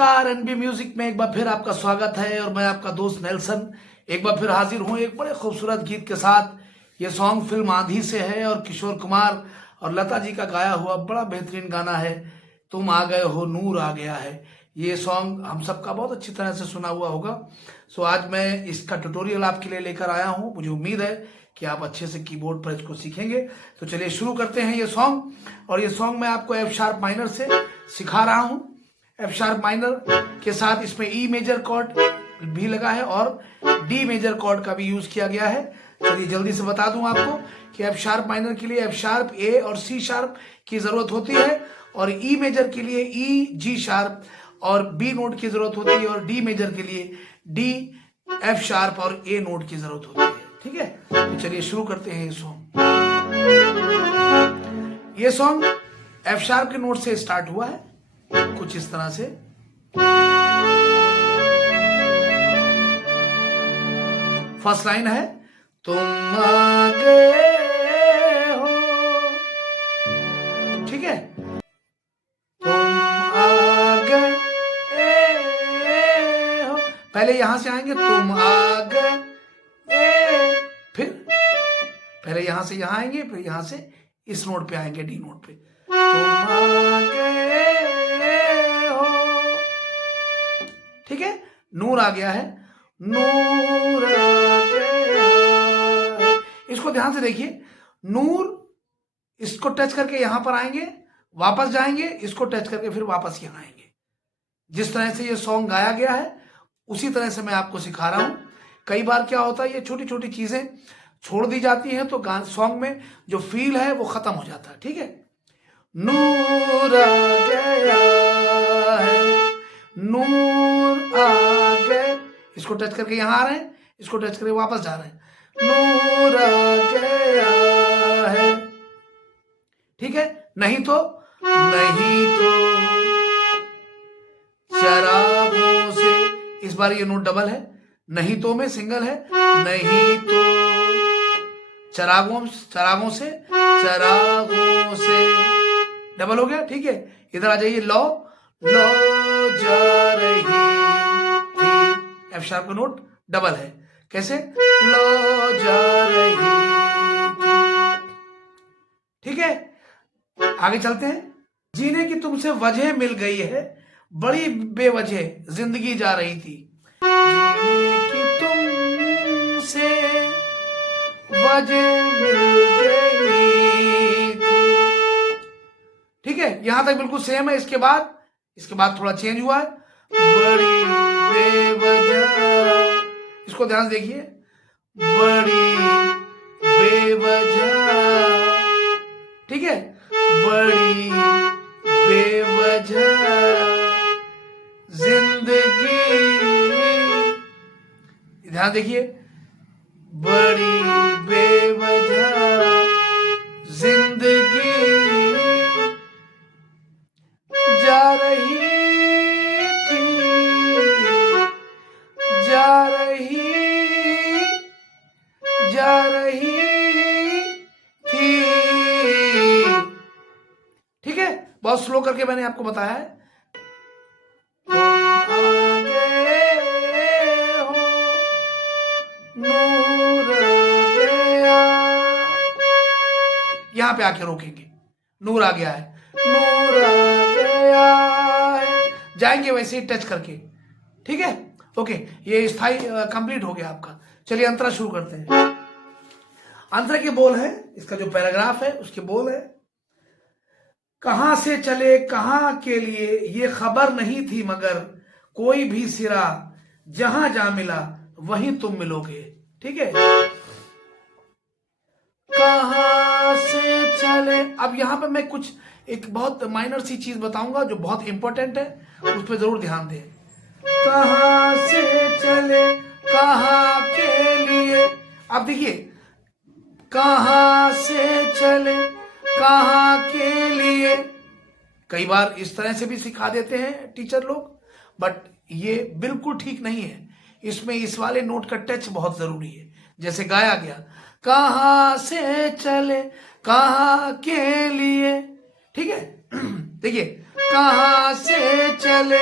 नमस्कार, NB music में एक बार फिर आपका स्वागत है और मैं आपका दोस्त नेल्सन एक बार फिर हाजिर हूँ एक बड़े खूबसूरत गीत के साथ। ये सॉन्ग फिल्म आंधी से है और किशोर कुमार और लता जी का गाया हुआ बड़ा बेहतरीन गाना है। तुम आ गए हो, नूर आ गया है। ये सॉन्ग हम सबका बहुत अच्छी तरह से सुना हुआ होगा। सो आज मैं इसका ट्यूटोरियल आपके लिए लेकर आया हूँ। मुझे उम्मीद है कि आप अच्छे से कीबोर्ड पर इसको सीखेंगे। तो चलिए शुरू करते हैं ये सॉन्ग। और ये सॉन्ग मैं आपको एफ शार्प माइनर से सिखा रहा हूँ। एफ शार्प माइनर के साथ इसमें ई मेजर कॉर्ड भी लगा है और डी मेजर कॉर्ड का भी यूज किया गया है। चलिए जल्दी से बता दूं आपको कि एफ शार्प माइनर के लिए एफ शार्प, ए और सी शार्प की जरूरत होती है और ई मेजर के लिए ई, जी शार्प और बी नोट की जरूरत होती है और डी मेजर के लिए डी, एफ शार्प और ए नोट की जरूरत होती है। ठीक है, तो चलिए शुरू करते हैं ये सॉन्ग। ये सॉन्ग एफ शार्प के नोट से स्टार्ट हुआ है कुछ इस तरह से। फर्स्ट लाइन है तुम आ गए हो, ठीक है, तुम आ गए हो। पहले यहां से आएंगे तुम आ गए, फिर पहले यहां से यहां आएंगे, फिर यहां से इस नोट पे आएंगे, डी नोट पे। तुम आ गए हो, ठीक है। नूर आ गया है, नूर आ गया है। इसको ध्यान से देखिए, नूर इसको टच करके यहां पर आएंगे, वापस जाएंगे, इसको टच करके फिर वापस यहां आएंगे। जिस तरह से ये सॉन्ग गाया गया है उसी तरह से मैं आपको सिखा रहा हूं। कई बार क्या होता है, ये छोटी छोटी चीजें छोड़ दी जाती हैं तो सॉन्ग में जो फील है वो खत्म हो जाता है। ठीक है, नूर आ गया है, नूर आ गए, इसको टच करके यहां आ रहे हैं, इसको टच करके वापस जा रहे हैं, नूर आ गया है। ठीक है, नहीं तो चरागों से, इस बार ये नोट डबल है, नहीं तो में सिंगल है, नहीं तो चरागों से, चरागों से डबल हो गया। ठीक है, इधर आ जाइए, लो लो जा रही थी, एफ शार्प का नोट डबल है, कैसे, लो जा रही थी। ठीक है, आगे चलते हैं। जीने की तुमसे वजह मिल गई है, बड़ी बेवजह जिंदगी जा रही थी। जीने की तुमसे वजह मिल गई थी। ठीक है, यहां तक बिल्कुल सेम है। इसके बाद थोड़ा चेंज हुआ है, बड़ी बेवजह, इसको ध्यान से देखिए, बड़ी बेवजह, ठीक है, बड़ी बेवजह जिंदगी, ध्यान देखिए, बड़ी बेवजह जिंदगी जा रही थी, जा रही थी। ठीक है, बहुत स्लो करके मैंने आपको बताया है। यहां पे आके रोकेंगे, नूर आ गया है, नूर आ गया है, जाएंगे वैसे ही टच करके। ठीक है, ओके, ये स्थाई कंप्लीट हो गया आपका। चलिए अंतरा शुरू करते हैं। अंतरा के बोल है, इसका जो पैराग्राफ है उसके बोल है, कहां से चले कहां के लिए ये खबर नहीं थी, मगर कोई भी सिरा जहां जा मिला वहीं तुम मिलोगे। ठीक है, कहां से चले, अब यहां पे मैं कुछ एक बहुत माइनर सी चीज बताऊंगा जो बहुत इंपॉर्टेंट है, उस पर जरूर ध्यान दें। कहां से चले कहां के लिए, अब देखिए, कहां से चले कहां के लिए, कई बार इस तरह से भी सिखा देते हैं टीचर लोग, बट ये बिल्कुल ठीक नहीं है। इसमें इस वाले नोट का टच बहुत जरूरी है, जैसे गाया गया, कहां से चले कहां के लिए। ठीक है, देखिए, कहां से चले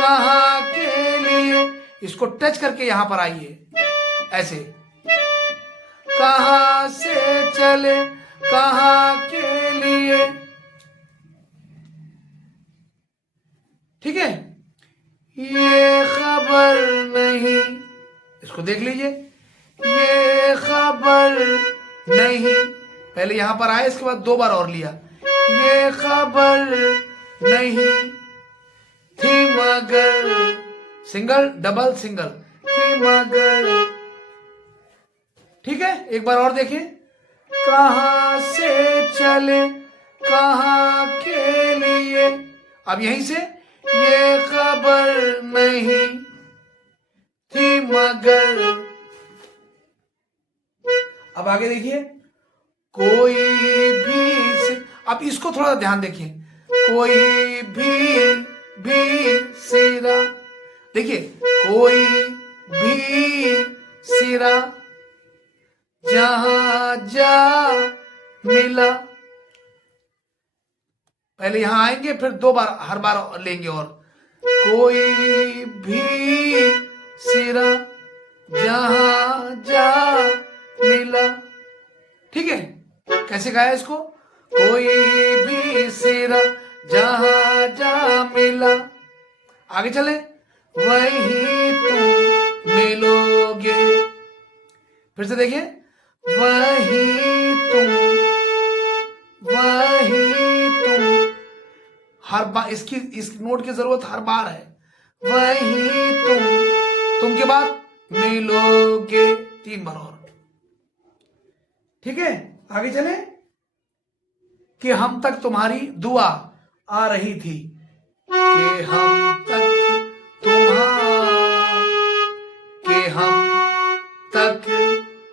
कहाँ के लिए, इसको टच करके यहां पर आइए ऐसे, कहां से चले कहां के लिए, ठीक है। ये खबर नहीं, इसको देख लीजिए, ये खबर नहीं, पहले यहां पर आए, इसके बाद 2 बार और लिया, ये खबर नहीं थी मगर, सिंगल डबल सिंगल, थी मगर, ठीक है। एक बार और देखिए, कहां से चले कहां के लिए, अब यहीं से, ये खबर नहीं थी मगर, अब आगे देखिए, कोई भी, अब इसको थोड़ा ध्यान देखिए, कोई भी सिरा, देखिए, कोई भी सिरा जहां जा मिला, पहले यहां आएंगे, फिर 2 बार हर बार लेंगे, और कोई भी सिरा जहां जा मिला, ठीक है। कैसे गाया इसको, कोई भी सिरा जहां जा मिला, आगे चले, वही तुम मिलोगे, फिर से देखिए, वही तुम, हर बार इसकी, इस नोट की जरूरत हर बार है, वही तुम के बाद मिलोगे, 3 बार और, ठीक है। आगे चले, कि हम तक तुम्हारी दुआ आ रही थी, कि हम तक कि हम तक,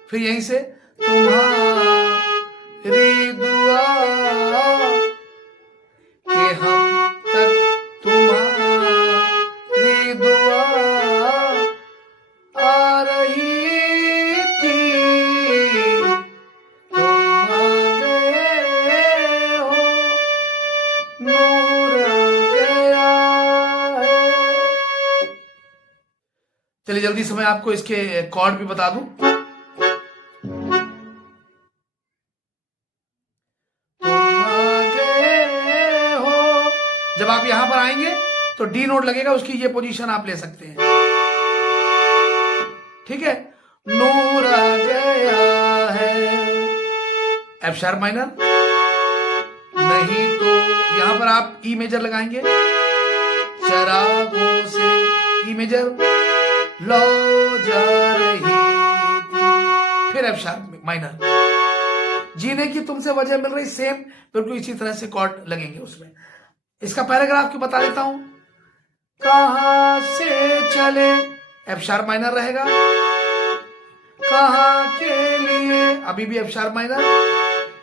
फिर यहीं से, तुम्हारी दुआ, कि हम तक तुम्हारी दुआ आ रही थी, तुम आ गए हो, नूर आ गया है। चलिए जल्दी से मैं आपको इसके कॉर्ड भी बता दूं, जब आप यहां पर आएंगे तो डी नोट लगेगा, उसकी ये पोजीशन आप ले सकते हैं, ठीक है। नूर आ गया है, एफ शार्प माइनर, नहीं तो यहां पर आप ई मेजर लगाएंगे, चरागों से ई मेजर लो जा रही थी, फिर एफ शार्प माइनर, जीने की तुमसे वजह मिल रही, सेम बिल्कुल इसी तरह से कॉर्ड लगेंगे उसमें। इसका पैराग्राफ क्यों बता देता हूं, कहां से चले, एफ शार्प माइनर रहेगा, कहां के लिए, अभी भी एफ शार्प माइनर,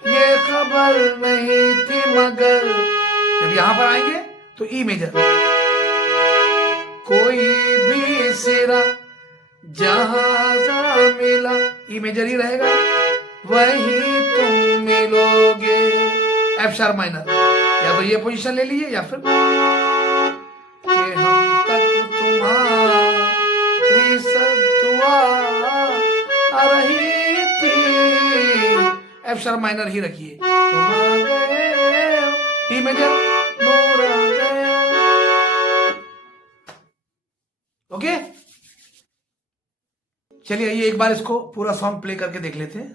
ये खबर नहीं थी मगर, जब यहां पर आएंगे तो ई मेजर, कोई भी सिरा जहां जा मिला, ई मेजर ही रहेगा, वही तुम मिलोगे, एफ शार्प माइनर, या तो ये पोजीशन ले लीजिए, या फिर कि हम तक तुम्हारी दुआ आ रही थी, एफ शार्प माइनर ही रखिए, तुम आ गए, डी मेजर, नूर आ गया, ओके। चलिए आइए एक बार इसको पूरा सॉन्ग प्ले करके देख लेते हैं।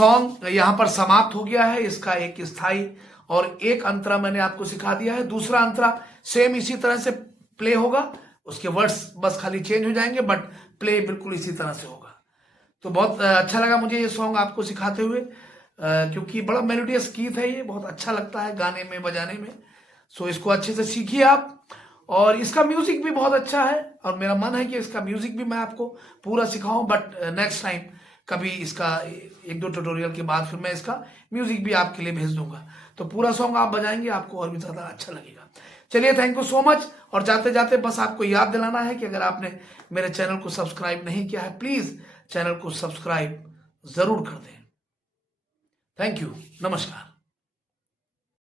सॉन्ग यहाँ पर समाप्त हो गया है। इसका एक स्थाई और एक अंतरा मैंने आपको सिखा दिया है। दूसरा अंतरा सेम इसी तरह से प्ले होगा, उसके वर्ड्स बस खाली चेंज हो जाएंगे, बट प्ले बिल्कुल इसी तरह से होगा। तो बहुत अच्छा लगा मुझे ये सॉन्ग आपको सिखाते हुए, क्योंकि बड़ा मेलोडियस गीत है, ये बहुत अच्छा लगता है गाने में बजाने में। सो इसको अच्छे से सीखिए आप, और इसका म्यूजिक भी बहुत अच्छा है, और मेरा मन है कि इसका म्यूजिक भी मैं आपको पूरा सिखाऊं, बट नेक्स्ट टाइम कभी इसका एक दो ट्यूटोरियल के बाद फिर मैं इसका म्यूजिक भी आपके लिए भेज दूंगा। तो पूरा सॉन्ग आप बजाएंगे, आपको और भी ज्यादा अच्छा लगेगा। चलिए, थैंक यू सो मच। और जाते जाते बस आपको याद दिलाना है कि अगर आपने मेरे चैनल को सब्सक्राइब नहीं किया है, प्लीज चैनल को सब्सक्राइब जरूर कर दें। थैंक यू, नमस्कार।